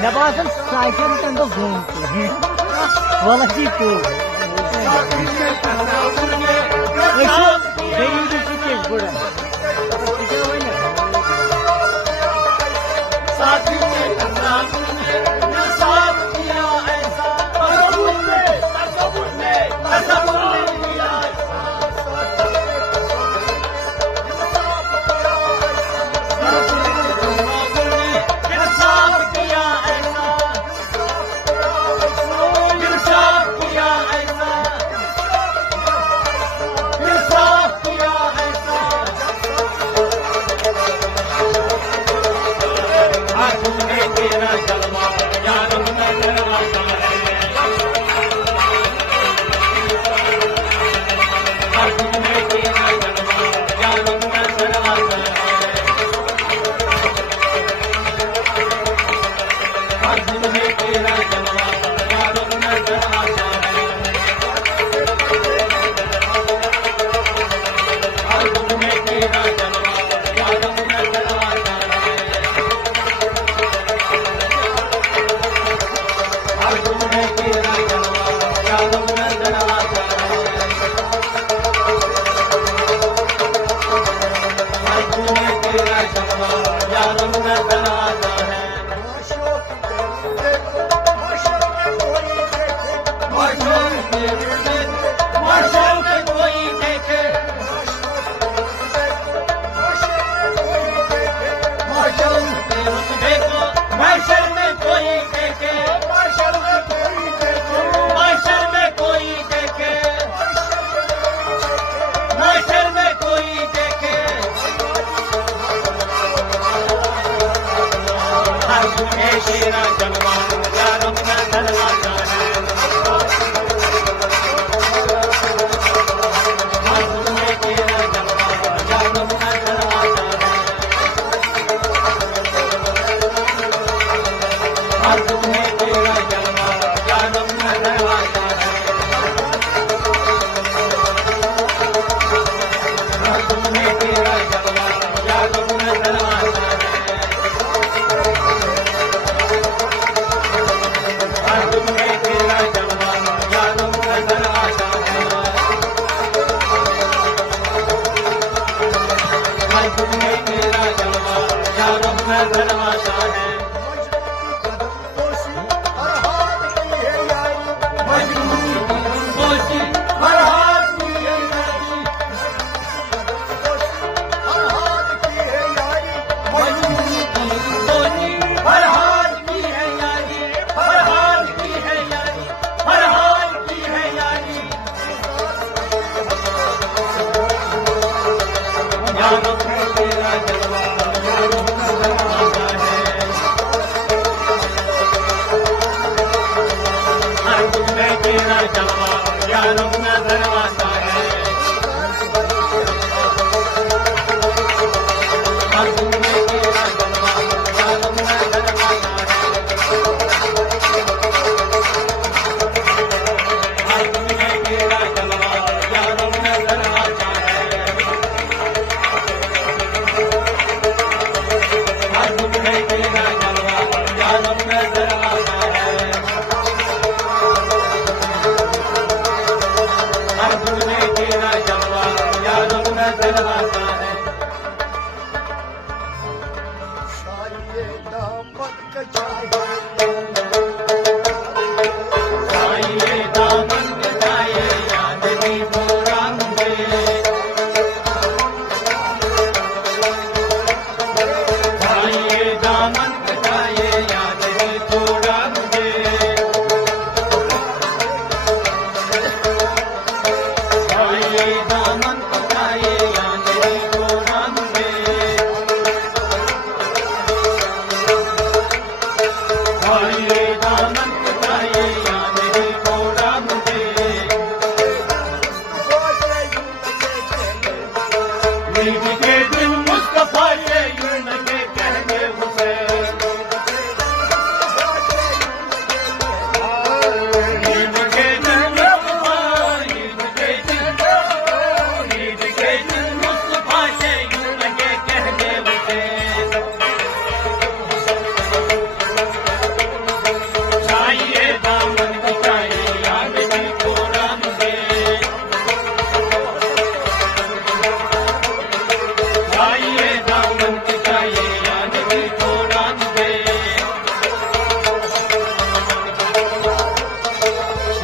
Nebasan sakin kan da zoom. Wala tipo. Very difficult bura. दामन कचाए चाहिए दामन कचाए याद दी थोड़ा मुझे चाहिए दामन कचाए याद दी थोड़ा मुझे चाहिए दामन कचाए याद दी थोड़ा मुझे चाहिए दामन कचाए याद दी थोड़ा मुझे नींद के दिन मुस्तफा से यूं लगे कहने उसे नींद के दिन मुस्तफा नींद के दिन मुस्तफा से यूं लगे कहने उसे चाहिए दामन कचाए याद दी थोड़ा मुझे चाहिए दामन कचाए याद दी थोड़ा मुझे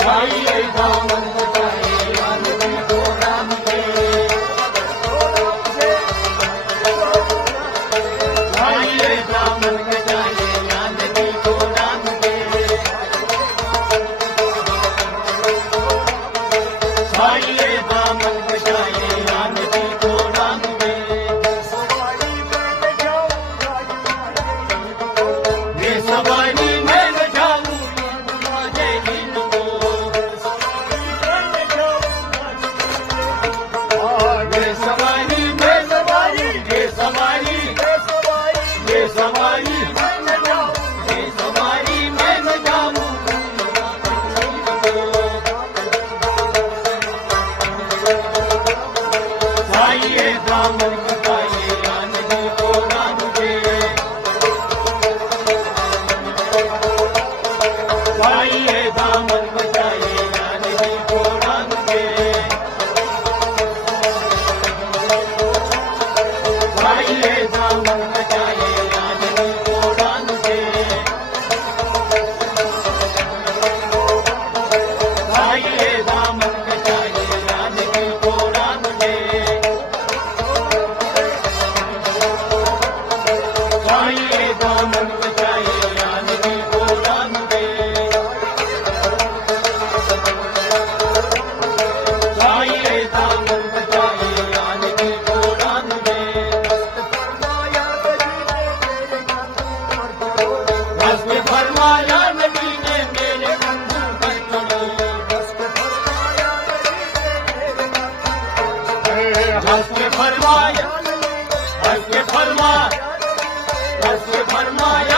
चाहिए दामन कचाए याद दी थोड़ा मुझे चाहिए दामन कचाए याद दी थोड़ा मुझे चाहिए दामन कचाए याद दी थोड़ा मुझे ये सवारी मैं न जाऊं मुझे नींद को ये सवारी मैं सवारी ये सवारी ये सवारी मैं न जाऊं ये सवारी मैं न जाऊं चाहिए दामन कचाए याद दी थोड़ा मुझे चाहिए दामन कचाए याद दी थोड़ा मुझे चाहिए दामन कचाए याद दी थोड़ा मुझे चाहिए दामन कचाए याद दी थोड़ा मुझे चाहिए दामन कचाए याद दी थोड़ा मुझे चाहिए दामन कचाए याद दी थोड़ा मुझे हस्ब फरमाया नबी ने मेरे कंधों पर चढ़ो हस्ब फरमाया हस्ब फरमाया हस्ब फरमाया